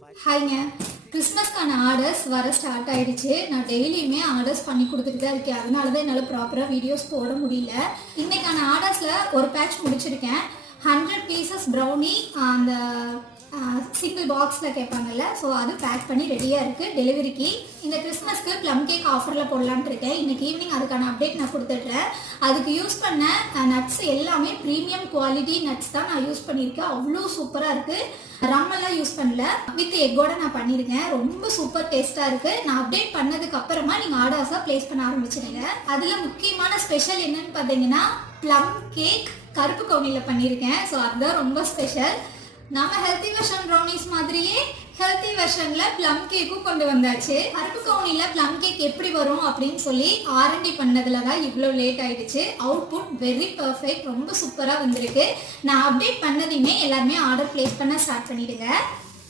ஹாய்ங்க, கிறிஸ்மஸ்க்கான orders வர start ஆகிடுச்சு. நான் டெய்லியுமே ஆர்டர்ஸ் பண்ணி கொடுத்துட்டு தான் இருக்கேன். அதனால தான் என்னால் ப்ராப்பராக வீடியோஸ் போட முடியல. இன்றைக்கான ஆர்டர்ஸில் ஒரு பேட்ச் முடிச்சிருக்கேன். 100 பீசஸ் ப்ரௌனி அந்த சிங்கிள் பாக்ஸில் கேட்பாங்கல்ல, ஸோ அது பேக் பண்ணி ரெடியாக இருக்குது டெலிவரிக்கு. இந்த கிறிஸ்மஸ்க்கு ப்ளம் கேக் ஆஃபரில் போடலான்ட்டு இருக்கேன். இன்றைக்கி ஈவினிங் அதுக்கான அப்டேட் நான் கொடுத்துட்றேன். அதுக்கு யூஸ் பண்ண நட்ஸ் எல்லாமே ப்ரீமியம் குவாலிட்டி நட்ஸ் தான் நான் யூஸ் பண்ணியிருக்கேன். அவ்வளோ சூப்பராக இருக்குது. ரம்மெல்லாம் யூஸ் பண்ணல, வித் எக்கோட நான் பண்ணியிருக்கேன். ரொம்ப சூப்பர் டேஸ்ட்டாக இருக்குது. நான் அப்டேட் பண்ணதுக்கு அப்புறமா நீங்கள் ஆர்டர்ஸாக ப்ளேஸ் பண்ண ஆரம்பிச்சிடுங்க. அதில் முக்கியமான ஸ்பெஷல் என்னன்னு பார்த்தீங்கன்னா ப்ளம் கேக் கருப்பு கவுனியில் பண்ணியிருக்கேன். ஸோ அதுதான் ரொம்ப ஸ்பெஷல். நம்ம ஹெல்த்தி வெர்ஷன் ப்ரௌனிஸ் மாதிரியே ஹெல்த்தி வெர்ஷனில் ப்ளம் கேக்கும் கொண்டு வந்தாச்சு. கருப்பு கவுனியில் ப்ளம் கேக் எப்படி வரும் அப்படின்னு சொல்லி ஆர்என்டி பண்ணதில் தான் இவ்வளோ லேட் ஆகிடுச்சு. அவுட்புட் வெரி பர்ஃபெக்ட், ரொம்ப சூப்பராக வந்திருக்கு. நான் அப்டேட் பண்ணதையுமே எல்லாருமே ஆர்டர் ப்ளேஸ் பண்ண ஸ்டார்ட் பண்ணிவிடுங்க.